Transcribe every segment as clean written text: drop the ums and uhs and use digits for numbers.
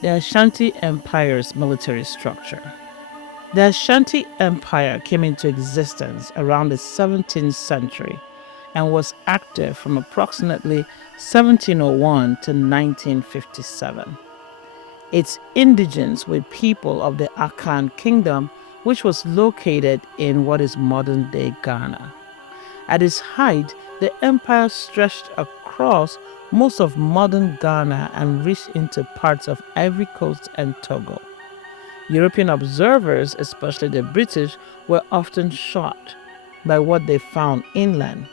The Ashanti Empire's military structure. The Ashanti Empire came into existence around the 17th century and was active from approximately 1701 to 1957. Its indigents were people of the Akan Kingdom, which was located in what is modern-day Ghana. At its height, the empire stretched across most of modern Ghana and reached into parts of Ivory Coast and Togo. European observers, especially the British, were often shocked by what they found inland.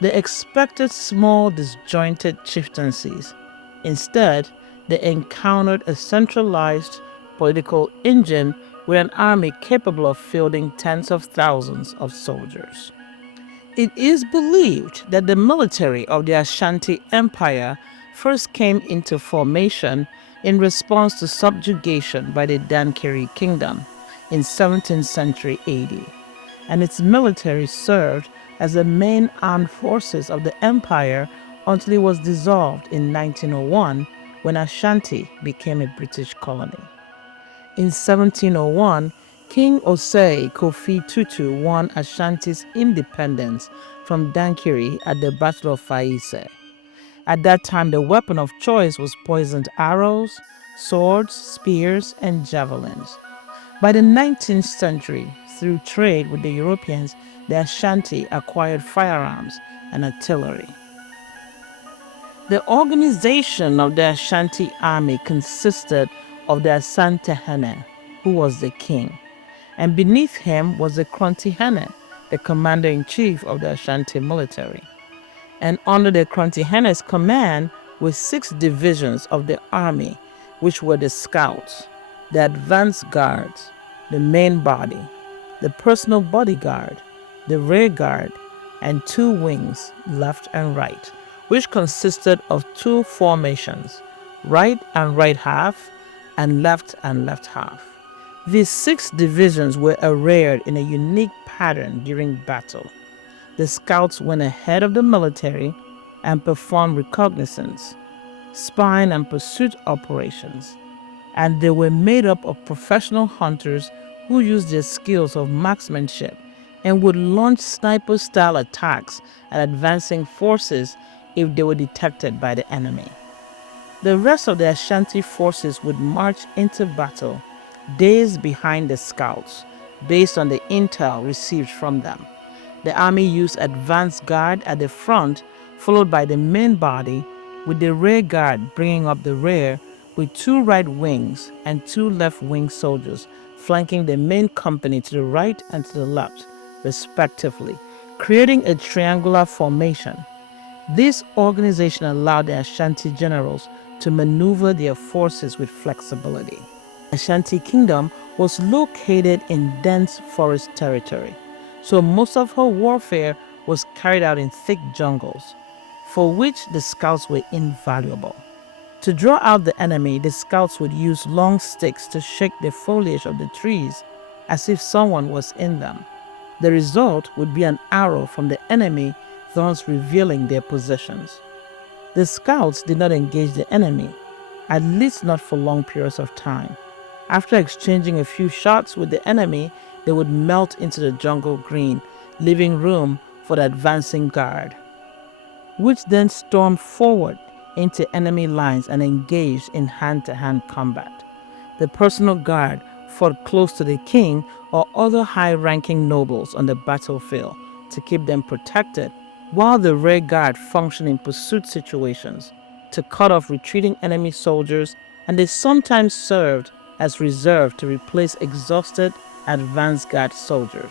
They expected small, disjointed chieftaincies. Instead, they encountered a centralized political engine with an army capable of fielding tens of thousands of soldiers. It is believed that the military of the Ashanti Empire first came into formation in response to subjugation by the Dankiri Kingdom in 17th century AD, and its military served as the main armed forces of the empire until it was dissolved in 1901 when Ashanti became a British colony. In 1701, King Osei Kofi Tutu won Ashanti's independence from Dankiri at the Battle of Faise. At that time, the weapon of choice was poisoned arrows, swords, spears, and javelins. By the 19th century, through trade with the Europeans, the Ashanti acquired firearms and artillery. The organization of the Ashanti army consisted of the Asantehene, who was the king, and beneath him was the Krontihene, the commander-in-chief of the Ashanti military. And under the Krontihene's command were 6 divisions of the army, which were the scouts, the advance guards, the main body, the personal bodyguard, the rear guard, and 2 wings, left and right, which consisted of 2 formations, right and right half, and left half. These 6 divisions were arrayed in a unique pattern during battle. The scouts went ahead of the military and performed reconnaissance, spying and pursuit operations, and they were made up of professional hunters who used their skills of marksmanship and would launch sniper-style attacks at advancing forces if they were detected by the enemy. The rest of the Ashanti forces would march into battle days behind the scouts, based on the intel received from them. The army used advance guard at the front, followed by the main body, with the rear guard bringing up the rear, with 2 right wings and 2 left wing soldiers flanking the main company to the right and to the left, respectively, creating a triangular formation. This organization allowed the Ashanti generals to maneuver their forces with flexibility. The Ashanti Kingdom was located in dense forest territory, so most of her warfare was carried out in thick jungles, for which the scouts were invaluable. To draw out the enemy, the scouts would use long sticks to shake the foliage of the trees as if someone was in them. The result would be an arrow from the enemy, thus revealing their positions. The scouts did not engage the enemy, at least not for long periods of time. After exchanging a few shots with the enemy, they would melt into the jungle green, leaving room for the advancing guard, which then stormed forward into enemy lines and engaged in hand-to-hand combat. The personal guard fought close to the king or other high-ranking nobles on the battlefield to keep them protected, while the rear guard functioned in pursuit situations to cut off retreating enemy soldiers, and they sometimes served as reserve to replace exhausted advance guard soldiers.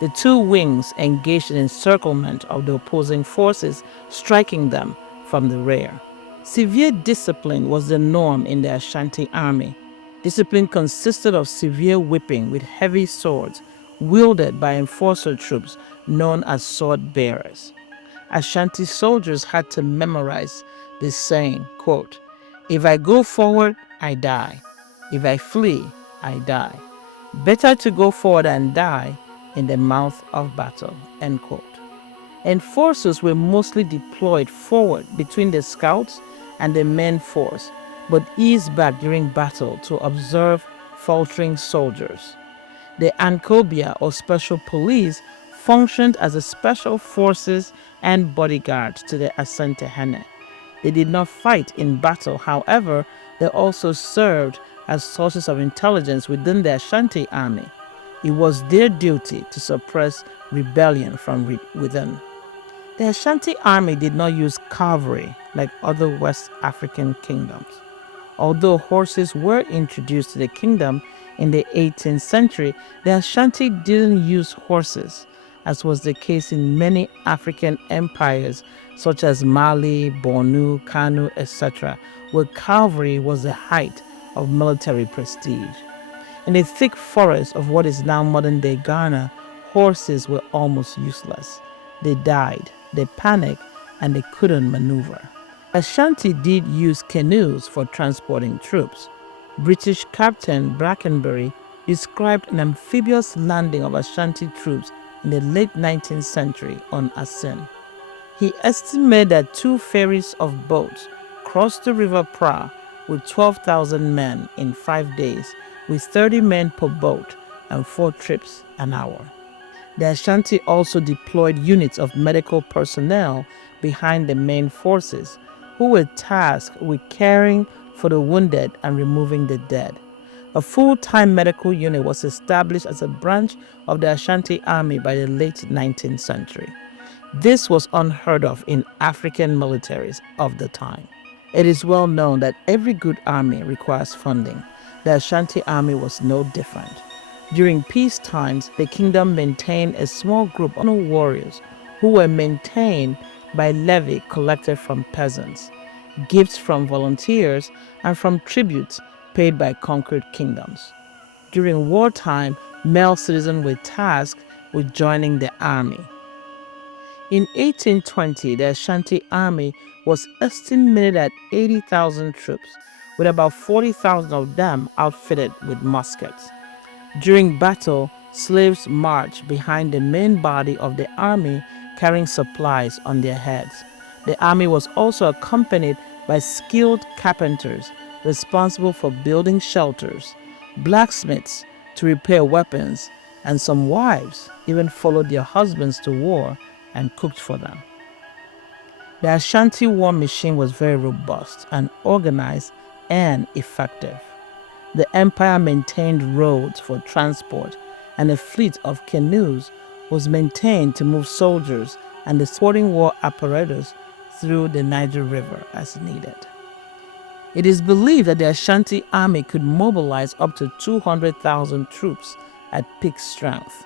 The 2 wings engaged in encirclement of the opposing forces, striking them from the rear. Severe discipline was the norm in the Ashanti army. Discipline consisted of severe whipping with heavy swords, wielded by enforcer troops known as sword bearers. Ashanti soldiers had to memorize this saying, quote, "If I go forward, I die. If I flee, I die. Better to go forward and die in the mouth of battle," end quote. Enforcers were mostly deployed forward between the scouts and the main force, but eased back during battle to observe faltering soldiers. The Ankobia, or special police, functioned as a special forces and bodyguards to the Asante. They did not fight in battle, however, they also served as sources of intelligence within the Ashanti army. It was their duty to suppress rebellion from within. The Ashanti army did not use cavalry like other West African kingdoms. Although horses were introduced to the kingdom in the 18th century, the Ashanti didn't use horses, as was the case in many African empires such as Mali, Bornu, Kanu, etc., where cavalry was the height of military prestige. In the thick forest of what is now modern-day Ghana, horses were almost useless. They died, they panicked, and they couldn't maneuver. Ashanti did use canoes for transporting troops. British Captain Brackenbury described an amphibious landing of Ashanti troops in the late 19th century on Asin. He estimated that 2 ferries of boats crossed the River Pra with 12,000 men in 5 days, with 30 men per boat and 4 trips an hour. The Ashanti also deployed units of medical personnel behind the main forces, who were tasked with caring for the wounded and removing the dead. A full-time medical unit was established as a branch of the Ashanti army by the late 19th century. This was unheard of in African militaries of the time. It is well known that every good army requires funding. The Ashanti army was no different. During peace times, the kingdom maintained a small group of warriors who were maintained by levy collected from peasants, gifts from volunteers, and from tributes paid by conquered kingdoms. During wartime, male citizens were tasked with joining the army. In 1820, the Ashanti army was estimated at 80,000 troops, with about 40,000 of them outfitted with muskets. During battle, slaves marched behind the main body of the army carrying supplies on their heads. The army was also accompanied by skilled carpenters responsible for building shelters, blacksmiths to repair weapons, and some wives even followed their husbands to war and cooked for them. The Ashanti war machine was very robust and organized and effective. The empire maintained roads for transport, and a fleet of canoes was maintained to move soldiers and the supporting war apparatus through the Niger River as needed. It is believed that the Ashanti army could mobilize up to 200,000 troops at peak strength.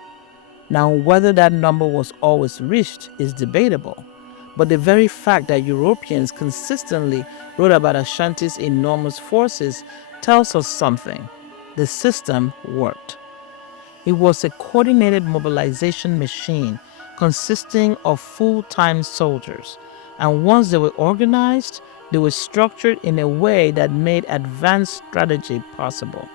Now, whether that number was always reached is debatable, but the very fact that Europeans consistently wrote about Ashanti's enormous forces tells us something. The system worked. It was a coordinated mobilization machine consisting of full-time soldiers, and once they were organized, they were structured in a way that made advanced strategy possible.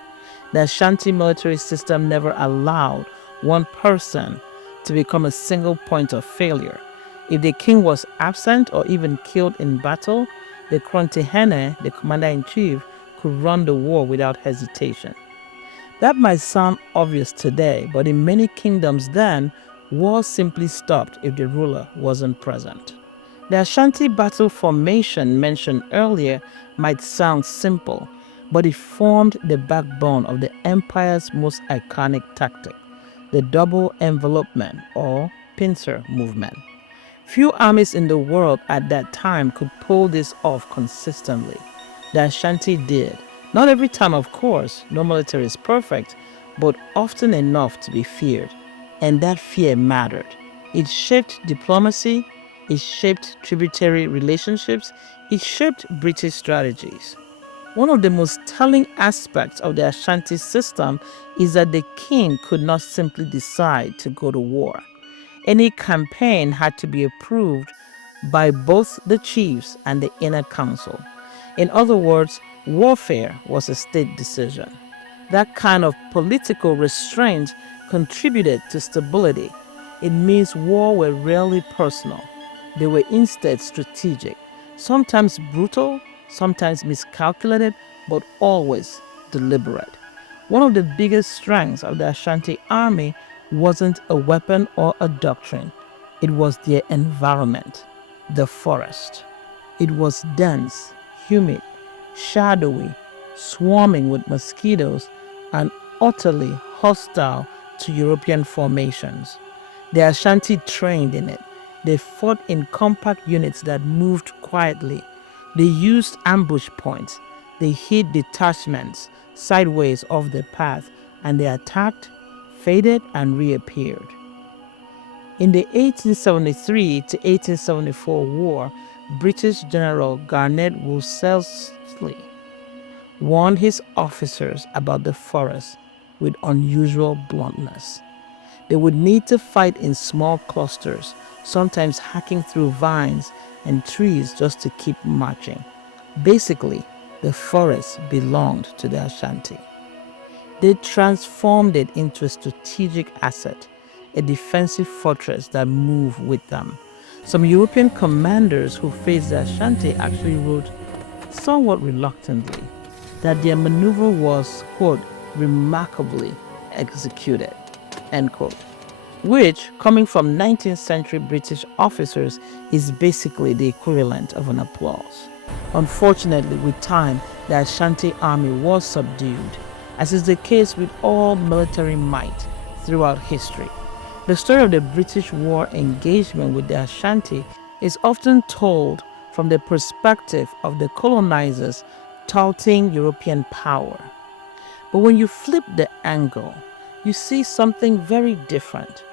The Ashanti military system never allowed one person to become a single point of failure. If the king was absent or even killed in battle, the Krontihene, the commander-in-chief, could run the war without hesitation. That might sound obvious today, but in many kingdoms then, war simply stopped if the ruler wasn't present. The Ashanti battle formation mentioned earlier might sound simple, but it formed the backbone of the empire's most iconic tactic, the double envelopment or pincer movement. Few armies in the world at that time could pull this off consistently. The Ashanti did. Not every time, of course, no military is perfect, but often enough to be feared. And that fear mattered. It shaped diplomacy, it shaped tributary relationships, it shaped British strategies. One of the most telling aspects of the Ashanti system is that the king could not simply decide to go to war. Any campaign had to be approved by both the chiefs and the inner council. In other words, warfare was a state decision. That kind of political restraint contributed to stability. It means war were rarely personal. They were instead strategic, sometimes brutal, sometimes miscalculated, but always deliberate. One of the biggest strengths of the Ashanti army wasn't a weapon or a doctrine, it was their environment, the forest. It was dense, humid, shadowy, swarming with mosquitoes, and utterly hostile to European formations. The Ashanti trained in it. They fought in compact units that moved quietly. They used ambush points. They hid detachments sideways off the path, and they attacked, faded, and reappeared. In the 1873 to 1874 war, British General Garnet Wolseley warned his officers about the forest with unusual bluntness. They would need to fight in small clusters, sometimes hacking through vines and trees just to keep marching. Basically, the forest belonged to the Ashanti. They transformed it into a strategic asset, a defensive fortress that moved with them. Some European commanders who faced the Ashanti actually wrote, somewhat reluctantly, that their maneuver was, quote, remarkably executed, end quote, which, coming from 19th century British officers, is basically the equivalent of an applause. Unfortunately, with time, the Ashanti army was subdued, as is the case with all military might throughout history. The story of the British war engagement with the Ashanti is often told from the perspective of the colonizers touting European power. But when you flip the angle, you see something very different,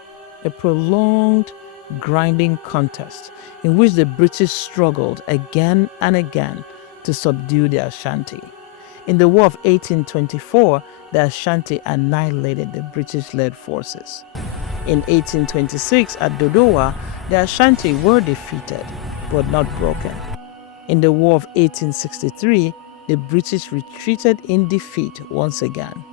a prolonged, grinding contest in which the British struggled again and again to subdue the Ashanti. In the War of 1824, the Ashanti annihilated the British-led forces. In 1826, at Dodowa, the Ashanti were defeated, but not broken. In the War of 1863, the British retreated in defeat once again,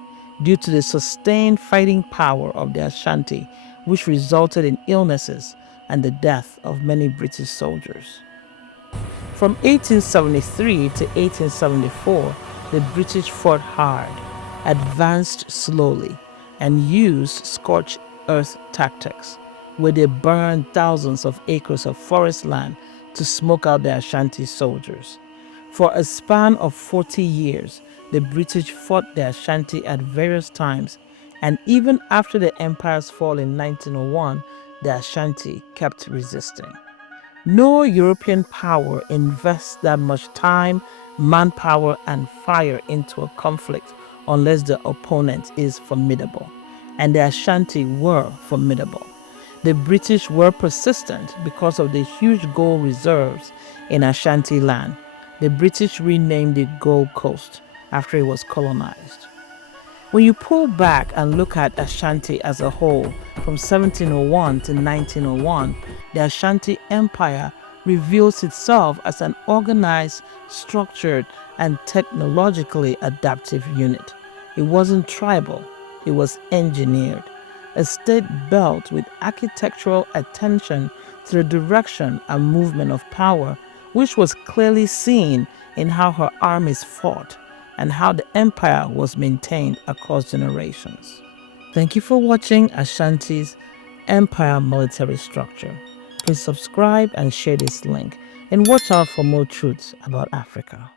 due to the sustained fighting power of the Ashanti, which resulted in illnesses and the death of many British soldiers. From 1873 to 1874, the British fought hard, advanced slowly, and used scorched earth tactics, where they burned thousands of acres of forest land to smoke out the Ashanti soldiers. For a span of 40 years, the British fought the Ashanti at various times, and even after the empire's fall in 1901, the Ashanti kept resisting. No European power invests that much time, manpower, and fire into a conflict unless the opponent is formidable. And the Ashanti were formidable. The British were persistent because of the huge gold reserves in Ashanti land. The British renamed it Gold Coast after it was colonized. When you pull back and look at Ashanti as a whole, from 1701 to 1901, the Ashanti Empire reveals itself as an organized, structured, and technologically adaptive unit. It wasn't tribal, it was engineered. A state built with architectural attention to the direction and movement of power, which was clearly seen in how her armies fought and how the empire was maintained across generations. Thank you for watching Ashanti's Empire military structure. Please subscribe and share this link, and watch out for more truths about Africa.